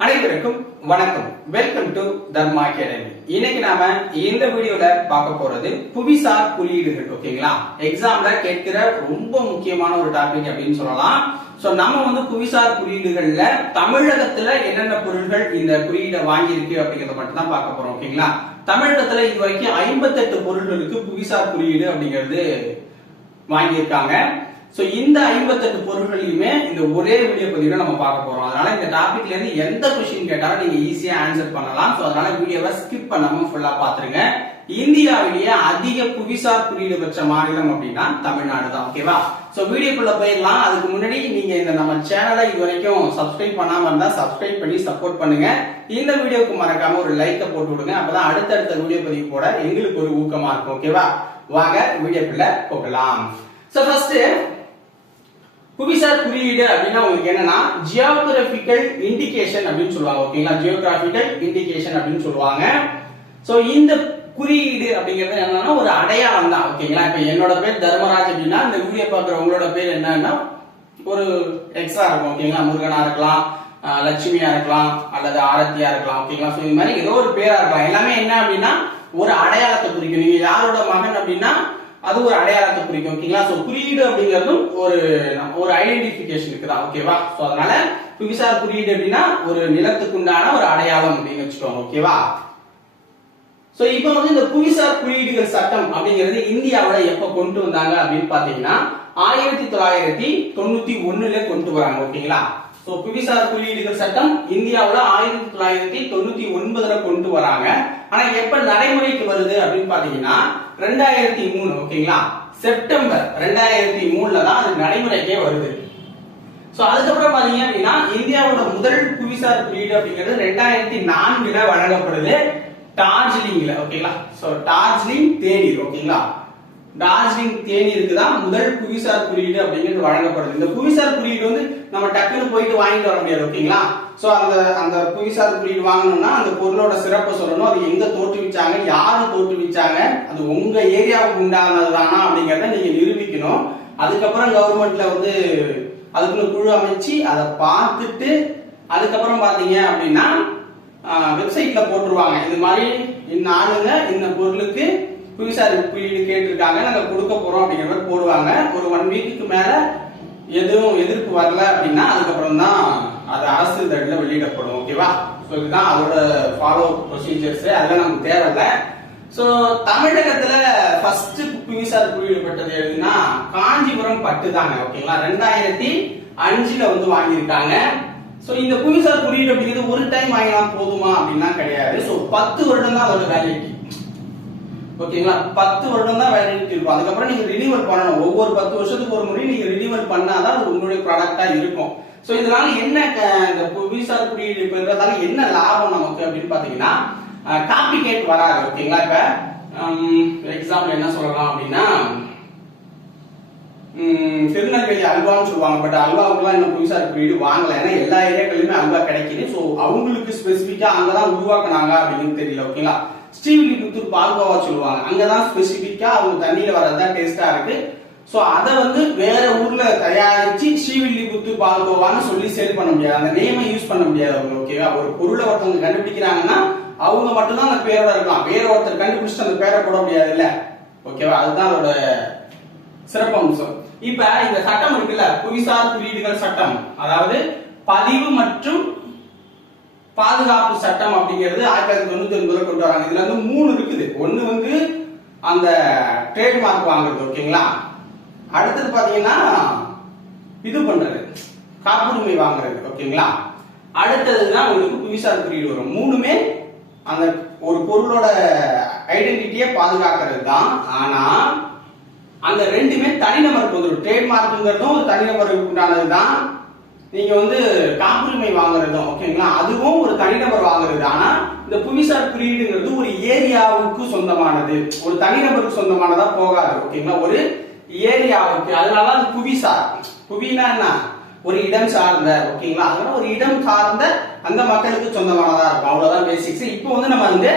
அனைவருக்கும் வணக்கம். Welcome to Dharma academy இன்னைக்கு நாம இந்த வீடியோல பார்க்க போறது புவிசார் குறியீடுகள் ஓகேங்களா எக்ஸாம்ல கேட்கிற ரொம்ப முக்கியமான ஒரு டாபிக் அப்படின்னு சொல்லலாம். சோ நம்ம வந்து புவிசார் குறியீடுகள்ல தமிழகத்துல என்னென்ன பொருள்கள் இந்த குறியீடை வாங்கியிருக்கு அப்படிங்கறத மட்டும் தான் பார்க்க போறோம் ஓகேங்களா தமிழகத்துல இது வரைக்கும் ஐம்பத்தெட்டு பொருள்களுக்கு புவிசார் குறியீடு அப்படிங்கிறது வாங்கியிருக்காங்க. சோ இந்த ஐம்பத்தெட்டு பொருள்களையுமே இந்த ஒரே வீடியோ பதிவுல நம்ம பார்க்க போறோம். அதனால இந்த டாபிக்ல இருந்து எந்த கொஸ்டின் கேட்டாலும் நீங்க ஈஸியா ஆன்சர் பண்ணலாம். சோ அதனால வீடியோவை ஸ்கிப் பண்ணாம ஃபுல்லா பாத்துருங்க இந்தியாவிலேயே அதிக புவிசார் குறியீடு பெற்ற மாநிலம் அப்படின்னா தமிழ்நாடு தான். ஓகேவா சோ வீடியோக்குள்ள போயிடலாம். அதுக்கு முன்னாடி நீங்க இந்த நம்ம சேனலை இது வரைக்கும் சப்ஸ்கிரைப் பண்ணாம இருந்தா சப்ஸ்கிரைப் பண்ணி சப்போர்ட் பண்ணுங்க. இந்த வீடியோக்கு மறக்காம ஒரு லைக்கை போட்டு விடுங்க. அப்பதான் அடுத்தடுத்த வீடியோ பதிவு போட எங்களுக்கு ஒரு ஊக்கமா இருக்கும். ஓகேவா வாங்க வீடியோக்குள்ள போகலாம். சோ ஃபர்ஸ்ட் புவிசார் குறியீடு அப்படின்னா உங்களுக்கு என்னன்னா ஜியோகிராபிக்கல் இண்டிகேஷன் அப்படின்னு சொல்லுவாங்க ஓகேங்களா ஜியோகிராபிக்கல் இண்டிகேஷன் அப்படின்னு சொல்லுவாங்க. சோ இந்த குறியீடு அப்படிங்கிறது என்னன்னா ஒரு அடையாளம் தான் ஓகேங்களா இப்ப என்னோட பேர் தர்மராஜ் அப்படின்னா இந்த வீடியோ பாக்குற உங்களோட பேர் என்னன்னா ஒரு எக்ஸா இருக்கும் ஓகேங்களா முருகனா இருக்கலாம் லட்சுமியா இருக்கலாம் அல்லது ஆரத்தியா இருக்கலாம் ஓகேங்களா சோ இந்த மாதிரி ஏதோ ஒரு பேரா இருக்கலாம். எல்லாமே என்ன அப்படின்னா ஒரு அடையாளத்தை குறிக்கும். நீங்க யாரோட மகன் அப்படின்னா அது ஒரு அடையாளத்தை குறிக்கும் ஓகேங்களா சோ குறியீடு அப்படிங்கிறதும் ஒரு ஒரு ஐடென்டிபிகேஷன் இருக்குதா. ஓகேவா சோ அதனால புவிசார் குறியீடு அப்படின்னா ஒரு நிலத்துக்குண்டான ஒரு அடையாளம் அப்படின்னு வச்சுக்கோங்க ஓகேவா சோ இப்போ வந்து இந்த புவிசார் குறியீடுகள் சட்டம் அப்படிங்கிறது இந்தியாவில எப்ப கொண்டு வந்தாங்க அப்படின்னு பாத்தீங்கன்னா ஆயிரத்தி தொள்ளாயிரத்தி தொண்ணூத்தி ஒண்ணுல கொண்டு வராங்க ஓகேங்களா சோ புவிசார் குறியீடுகள் சட்டம் இந்தியாவில் ஆயிரத்தி தொள்ளாயிரத்தி தொண்ணூத்தி ஒன்பதுல கொண்டு வராங்க. ஆனா எப்ப நடைமுறைக்கு வருது அப்படின்னு பாத்தீங்கன்னா ரெண்டாயிரத்தி மூணு ஓகேங்களா? செப்டம்பர் ரெண்டாயிரத்தி மூணுல தான் அது நடைமுறைக்கே வருது. சோ அதுக்கப்புறம் பாத்தீங்க அப்படின்னா இந்தியாவோட முதல் புவிசார் குறியீடு அப்படிங்கிறது ரெண்டாயிரத்தி நான்குல வழங்கப்படுது. டார்ஜிலிங்ல ஓகேங்களா? சோ டார்ஜிலிங் தேநீர் ஓகேங்களா? டார்ஜிலிங் தேநீருக்கு தான் முதல் புவிசார் குறியீடு அப்படிங்கிறது வழங்கப்படுது. இந்த புவிசார் குறியீடு வந்து நம்ம டக்குன்னு போயிட்டு வாங்கிட்டு வர முடியாது ஓகேங்களா? சோ அந்த அந்த புவிசார் குறியீடு வாங்கணும்னா அந்த பொருளோட சிறப்பை சொல்லணும். அது எங்க தோற்றுவிச்சாங்க யாரு தோற்றுவிச்சாங்க அது உங்க ஏரியாவுக்கு உண்டானதுதானா அப்படிங்கறத நீங்க நிரூபிக்கணும். அதுக்கப்புறம் கவர்மெண்ட்ல வந்து அதுக்குன்னு குழு அமைச்சு அதை பார்த்துட்டு அதுக்கப்புறம் பாத்தீங்க அப்படின்னா வெப்சைட்ல போட்டுருவாங்க. இது மாதிரி இந்த ஆளுங்க இந்த பொருளுக்கு புவிசார் குறியீடு கேட்டிருக்காங்க. நாங்க கொடுக்க போறோம் அப்படிங்கிற மாதிரி போடுவாங்க. ஒரு ஒன் வீக்குக்கு மேல எதுவும் எதிர்ப்பு வரல அப்படின்னா அதுக்கப்புறம் தான் அது அரசு இதழில் வெளியிடப்படும். ஓகேவா ஸோ இதுதான் அதோட ஃபாலோ ப்ரொசீஜர்ஸ் அதெல்லாம் நமக்கு தேவையில்லை. ஸோ தமிழகத்தில் ஃபர்ஸ்ட் புவிசார் குறியீடு பெற்றது எதுனா காஞ்சிபுரம் பட்டு தாங்க. ஓகேங்களா ரெண்டாயிரத்தி அஞ்சுல வந்து வாங்கியிருக்காங்க. ஸோ இந்த புவிசார் குறியீடு அப்படிங்கிறது ஒரு டைம் வாங்கினா போதுமா அப்படின்னா கிடையாது. ஸோ பத்து வருடம் தான் அதோட வேலிடிட்டி ஓகேங்களா? பத்து வருடம் தான் வேலிடிட்டி இருக்கும். அதுக்கப்புறம் நீங்க ரினியூவல் பண்ணணும். ஒவ்வொரு பத்து வருஷத்துக்கு ஒரு முறை நீங்க ரினியூவல் பண்ணாதான் அது உங்களுடைய ப்ராடக்டா இருக்கும். சோ இதனால என்ன இந்த புவிசார் குறியீடு பெறதால என்ன லாபம் நமக்கு அப்படின்னு பாத்தீங்கன்னா காப்பி கேட் வராது. ஓகேங்களா? இப்ப எக்ஸாம்பிள் என்ன சொல்லலாம் அப்படின்னா திருநெல்வேலி அல்வான்னு சொல்லுவாங்க. பட் அல்வாவுக்குலாம் இன்னும் புவிசார் குறியீடு வாங்கல. ஏன்னா எல்லா ஏரியாக்களுமே அல்வா கிடைக்குது. ஸோ அவங்களுக்கு ஸ்பெசிஃபிக்கா அங்கதான் உருவாக்குனாங்க அப்படின்னு தெரியல. ஓகேங்களா? ஸ்ரீவில்லிபுத்தூர் பால்கோவா சொல்லுவாங்க. அங்கதான் ஸ்பெசிபிக்கா அவங்க தண்ணியில வர்றதுதான் டேஸ்டா இருக்கு. சோ அத வந்து வேற ஊர்ல தயாரிச்சு ஸ்ரீவில்லிபுத்தூர் பால்கோவான்னு சொல்லி சேல் பண்ண முடியாது. அந்த நேமை யூஸ் பண்ண முடியாது அவங்க ஓகேவா ஒரு பொருளை ஒருத்தவங்க கண்டுபிடிக்கிறாங்கன்னா அவங்க மட்டும்தான் அந்த பேரோட இருக்கலாம். வேற ஒருத்தர் கண்டுபிடிச்சிட்டு அந்த பேரை போட முடியாது இல்ல ஓகேவா அதுதான் அதோட சிறப்பம்சம். இப்ப இந்த சட்டம் இருக்குல்ல? புவிசார் குறியீடுகள் சட்டம். அதாவது பதிவு மற்றும் பாதுகாப்பு சட்டம் அப்படிங்கிறது ஆயிரத்தி தொள்ளாயிரத்தி தொண்ணூத்தி ஒன்பதுல கொண்டு வராங்க. இதுல வந்து மூணு இருக்குது. ஒண்ணு வந்து அந்த ட்ரேட்மார்க் வாங்குறது ஓகேங்களா அடுத்தது பாத்தீங்கன்னா இது பண்றது. காப்புரிமை வாங்குறது ஓகேங்களா அடுத்ததுதான் உங்களுக்கு புவிசார் குறியீடு வரும். மூணுமே அந்த ஒரு பொருளோட ஐடென்டிட்டியை பாதுகாக்கிறது தான் ஆனா அந்த ரெண்டுமே தனிநபருக்கு வந்து ட்ரேட்மார்க்குங்கிறதும் ஒரு தனிநபருக்கு உண்டானது தான் நீங்க வந்து காப்புரிமை வாங்குறதும் ஓகேங்களா? அதுவும் ஒரு தனிநபர் வாங்குறது. ஆனா இந்த புவிசார் குறியீடுங்கிறது ஒரு ஏரியாவுக்கு சொந்தமானது. ஒரு தனிநபருக்கு சொந்தமானதா போகாது ஓகேங்களா? ஒரு ஏரியாவுக்கு. அதனால அது புவிசார். புவினா என்ன? ஒரு இடம் சார்ந்த ஓகேங்களா? அதனால ஒரு இடம் சார்ந்த அந்த மக்களுக்கு சொந்தமானதா இருக்கும். அவ்வளவுதான் பேசிக்ஸ் இப்போ வந்து நம்ம வந்து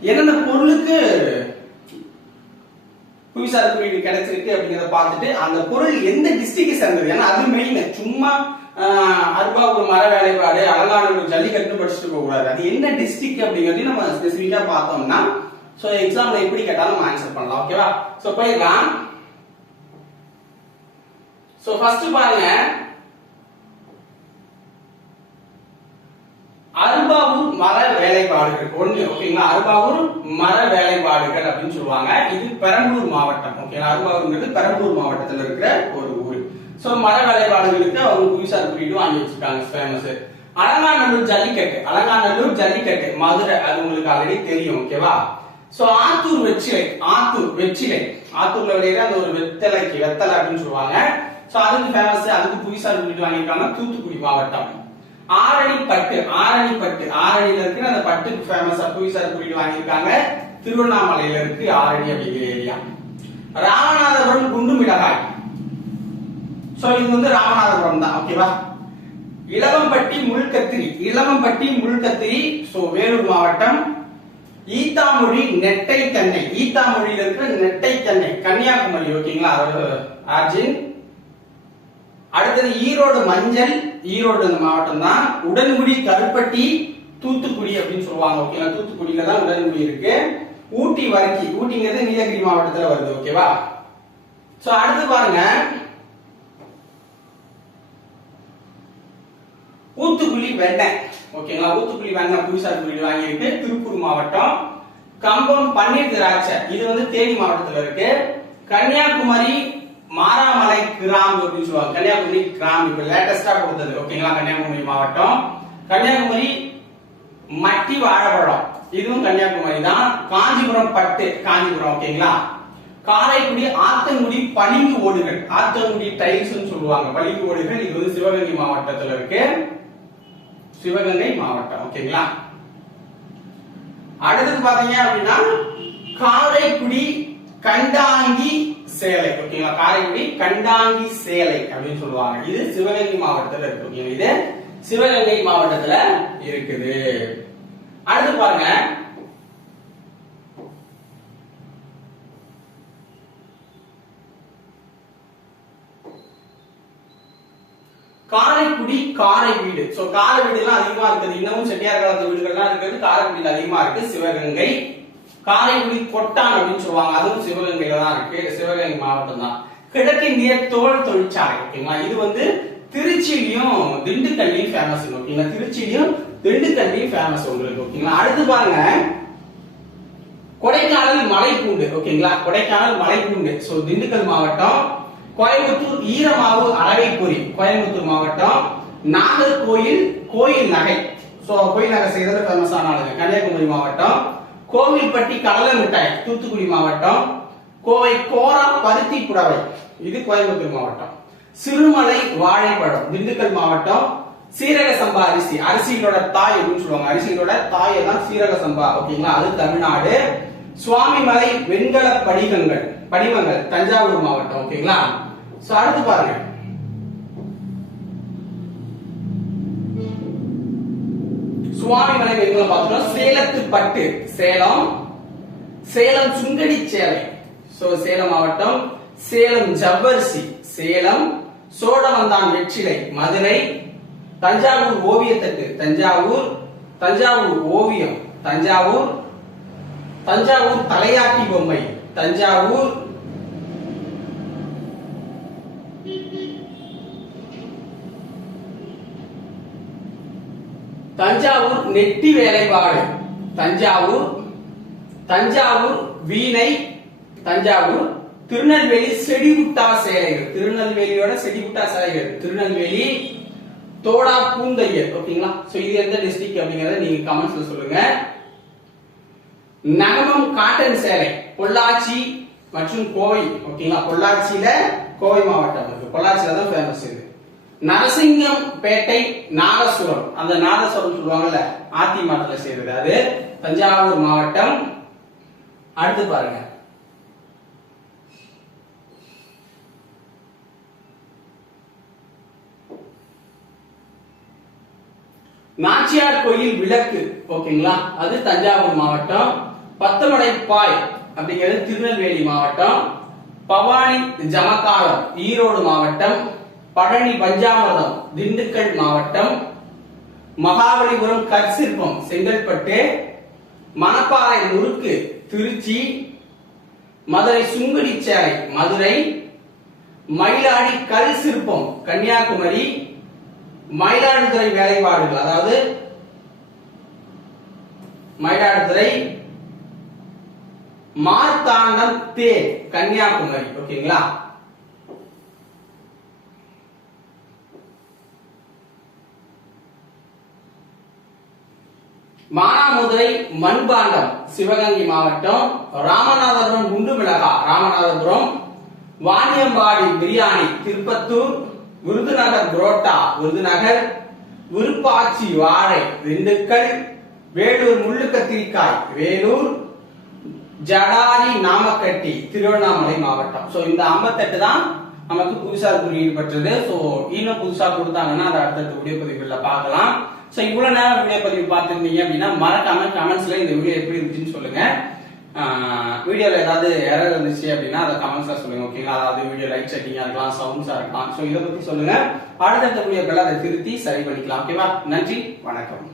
என்னென்ன பொருளுக்கு புவிசார் குறியீடு கிடைச்சிருக்கு அப்படிங்கிறத பார்த்துட்டு அந்த பொருள் எந்த டிஸ்ட்ரிக்ட் சேர்ந்தது? ஏன்னா அது மெயின் சும்மா ஆஹ், அருப்பாவூர் மர வேலைப்பாடு அலங்கா ஒரு ஜல்லிக்கட்டு படிச்சுட்டு போக கூடாது. அது என்ன டிஸ்ட்ரிக்ட் அப்படிங்கிறது நம்ம ஸ்பெசிஃபிக்கா பார்த்தோம்னா சோ எக்ஸாம்ல எப்படி கேட்டாலும் நம்ம ஆன்சர் பண்ணலாம். ஓகேவா சோ போயிடலாம். சோ ஃபர்ஸ்ட் பாருங்க அரும்பாவூர் மர வேலைப்பாடுகள். ஒண்ணு ஓகேங்களா? அரும்பாவூர் மர வேலைப்பாடுகள் அப்படின்னு சொல்லுவாங்க. இது பெரம்பலூர் மாவட்டம் ஓகேங்களா அரும்பாவூர்ங்கிறது பெரம்பலூர் மாவட்டத்துல இருக்கிற ஒரு ஊர். சோ மர வேலைப்பாடுகளுக்கு அவங்க புதுசா குறியீடு வாங்கி வச்சிருக்காங்க ஃபேமஸ் அலங்காநல்லூர் ஜல்லிக்கட்டு அலங்காநல்லூர் ஜல்லிக்கட்டு மதுரை அது உங்களுக்கு ஆல்ரெடி தெரியும் ஓகேவா? சோ ஆத்தூர் வெற்றிலை ஆத்தூர் வெற்றிலை. ஆத்தூர்ல விளையிற அந்த ஒரு வெத்தலைக்கு வெத்தலை அப்படின்னு சொல்லுவாங்க. சோ அதுக்கு ஃபேமஸ் அதுக்கு புவிசார் குறியீடு வாங்கியிருக்காங்க தூத்துக்குடி மாவட்டம். ஆரணி பட்டு ஆரணி பட்டு ஆரணியில இருக்கிற அந்த பட்டுக்கு ஃபேமஸா புவிசார் குறியீடு வாங்கியிருக்காங்க. திருவண்ணாமலையில இருக்கு ஆரணி அப்படிங்கிற ஏரியா. ராமநாதபுரம் குண்டு மிளகாய். சோ இது வந்து ராமநாதபுரம் தான் ஓகேவா இளவம்பட்டி முள்கத்திரி இளவம்பட்டி முள்கத்திரி சோ வேலூர் மாவட்டம் ஈத்தாமொழி நெட்டை தென்னை. ஈத்தாமொழியில இருக்கிற நெட்டை தென்னை. கன்னியாகுமரி ஓகேங்களா அதாவது அடுத்தது ஈரோடு மஞ்சள் ஈரோடு அந்த மாவட்டம் தான் உடன்குடி கருப்பட்டி தூத்துக்குடி அப்படின்னு சொல்லுவாங்க ஓகேங்களா தூத்துக்குடியில தான் உடன்குடி இருக்கு. ஊட்டி வரைக்கி ஊட்டிங்கிறது நீலகிரி மாவட்டத்துல வருது ஓகேவா சோ அடுத்து பாருங்க. ஊத்துக்குழி வெண்ணெய் ஓகேங்களா ஊத்துக்குழி வெண்ணெய் புதுசார் குழி வாங்கியிருக்கு. திருப்பூர் மாவட்டம். கம்பம் பன்னீர் திராட்சை இது வந்து தேனி மாவட்டத்துல இருக்கு. கன்னியாகுமரி மாராமலை கிராம் அப்படின்னு சொல்லுவாங்க. கன்னியாகுமரி கிராம் இப்ப லேட்டஸ்டா கொடுத்தது. ஓகேங்களா கன்னியாகுமரி மாவட்டம். கன்னியாகுமரி மட்டி வாழைப்பழம். இதுவும் கன்னியாகுமரி தான். காஞ்சிபுரம் பட்டு. காஞ்சிபுரம் ஓகேங்களா காரைக்குடி ஆத்தங்குடி பளிங்கு ஓடுகள். ஆத்தங்குடி டைல்ஸ் சொல்லுவாங்க. பளிங்கு ஓடுகள். இது வந்து சிவகங்கை மாவட்டத்தில் இருக்கு. சிவகங்கை மாவட்டம் ஓகேங்களா அடுத்தது பாத்தீங்க அப்படின்னா காரைக்குடி கண்டாங்கி சேலை ஓகேங்களா? காரைக்குடி கண்டாங்கி சேலை அப்படின்னு சொல்லுவாங்க. இது சிவகங்கை மாவட்டத்துல இருக்கு ஓகேங்களா? இது சிவகங்கை மாவட்டத்துல இருக்குது. அடுத்து பாருங்க. காரைக்குடி காரை வீடு. சோ காரை வீடு எல்லாம் அதிகமா இருக்குது. இன்னமும் செட்டியார் காலத்து வீடுகள்லாம் இருக்கிறது காரைக்குடியில் அதிகமா இருக்கு. சிவகங்கை காரைக்குடி கொட்டான் அப்படின்னு சொல்லுவாங்க. அதுவும் சிவகங்கையில தான் இருக்கு. சிவகங்கை மாவட்டம் தான் கிழக்கிந்திய தோல் தொழிற்சாலை ஓகேங்களா? இது வந்து திருச்சியிலையும் திண்டுக்கல்லையும் ஃபேமஸ் ஓகேங்களா? திருச்சியிலையும் திண்டுக்கல்லையும் ஃபேமஸ் உங்களுக்கு ஓகேங்களா? அடுத்து பாருங்க. கொடைக்கானல் மலைப்பூண்டு ஓகேங்களா? கொடைக்கானல் மலைப்பூண்டு ஸோ திண்டுக்கல் மாவட்டம் கோயம்புத்தூர் ஈரமாவு அழகைப்பொறி கோயம்புத்தூர் மாவட்டம் நாகர்கோயில் கோயில் நகை. ஸோ கோயில் நகை செய்கிறது ஃபேமஸ் ஆனாலுங்க கன்னியாகுமரி மாவட்டம் கோவில்பட்டி கடலை மிட்டாய் தூத்துக்குடி மாவட்டம். கோவை கோரா பருத்தி புடவை இது கோயம்புத்தூர் மாவட்டம். சிறுமலை வாழைப்பழம் திண்டுக்கல் மாவட்டம். சீரக சம்பா அரிசி அரிசிகளோட தாய் அப்படின்னு சொல்லுவாங்க. அரிசிகளோட தாய் தான் சீரக சம்பா ஓகேங்களா? அது தமிழ்நாடு. சுவாமிமலை வெண்கல படிகங்கள் படிவங்கள் தஞ்சாவூர் மாவட்டம் ஓகேங்களா? சோ அடுத்து பாருங்க. சுவாமிமலை வெண்கலம் பார்த்துட்டோம். சேலத்து பட்டு சேலம். சேலம் சுங்கடி சேலை. சோ சேலம் மாவட்டம். சேலம் ஜவ்வரிசி சேலம். சோழவந்தான் வெற்றிலை மதுரை. தஞ்சாவூர் ஓவியத்தட்டு தஞ்சாவூர். தஞ்சாவூர் ஓவியம் தஞ்சாவூர். தஞ்சாவூர் தலையாட்டி பொம்மை தஞ்சாவூர். தஞ்சாவூர் நெட்டி வேலைப்பாடு. தஞ்சாவூர் தஞ்சாவூர் வீணை தஞ்சாவூர் திருநெல்வேலி செடிபுட்டா சேலைகள். திருநெல்வேலியோட செடிபுட்டா சேலைகள். திருநெல்வேலி தோடா பூந்தையர். ஓகேங்களா? சோ இது எந்த டிஸ்ட்ரிக்ட் அப்படிங்கறத நீங்க கமெண்ட்ஸ்ல சொல்லுங்க. நகமம் காட்டன் சேலை. பொள்ளாச்சி மற்றும் கோவை. ஓகேங்களா? பொள்ளாச்சியில கோவை மாவட்டம் இருக்கு. பொள்ளாச்சியில தான் ஃபேமஸ் இது. நரசிங்கம் பேட்டை நாகசுரம் அந்த நாதசுரம் சொல்லுவாங்கல்ல ஆத்தி மாவட்டத்துல செய்யறது. அது தஞ்சாவூர் மாவட்டம். அடுத்து பாருங்க. நாச்சியார் கோயில் விளக்கு ஓகேங்களா? அது தஞ்சாவூர் மாவட்டம். பத்தமடைப்பாய் அப்படிங்கிறது திருநெல்வேலி மாவட்டம். பவானி ஜமக்காலம் ஈரோடு மாவட்டம். பழனி பஞ்சாமிரதம் திண்டுக்கல் மாவட்டம் மகாபலிபுரம் கற்சிற்பம் செங்கல்பட்டு மணப்பாறை முறுக்கு திருச்சி மதுரை சுங்குடிச்சேரை மதுரை மயிலாடி கல் சிற்பம் கன்னியாகுமரி மயிலாடுதுறை வேலைப்பாடுகள் அதாவது மயிலாடுதுறை மார்த்தாண்டம் தே கன்னியாகுமரி ஓகேங்களா? மானாமதுரை மண்பாண்டம் சிவகங்கை மாவட்டம் ராமநாதபுரம் குண்டு மிளகா ராமநாதபுரம் வாணியம்பாடி பிரியாணி திருப்பத்தூர் விருதுநகர் புரோட்டா விருதுநகர் விருப்பாச்சி வாழை திண்டுக்கல் வேலூர் முள்ளு கத்திரிக்காய் வேலூர் ஜடாரி நாமக்கட்டி திருவண்ணாமலை மாவட்டம். சோ இந்த 58 தான் நமக்கு புதுசாக குறியீடு பெற்றது. சோ இன்னும் புதுசா கொடுத்தாங்கன்னா அதை அடுத்தடுத்த உடைய பதிவுகள்ல பார்க்கலாம். சோ இவ்வளவு நேரம் வீடியோ பதிவு பார்த்துருந்தீங்க அப்படின்னா மறக்காம கமெண்ட்ஸ்ல இந்த வீடியோ எப்படி இருந்துச்சுன்னு சொல்லுங்க. வீடியோல ஏதாவது எரர் இருந்துச்சு அப்படின்னா அதை கமெண்ட்ஸ்ல சொல்லுங்க ஓகேங்களா அதாவது வீடியோ லைட் செட்டிங்கா இருக்கலாம் சவுண்ட்ஸா இருக்கலாம். சோ இதை பத்தி சொல்லுங்க. அடுத்தடுத்த வீடியோக்களை அதை திருத்தி சரி பண்ணிக்கலாம் ஓகேவா நன்றி வணக்கம்.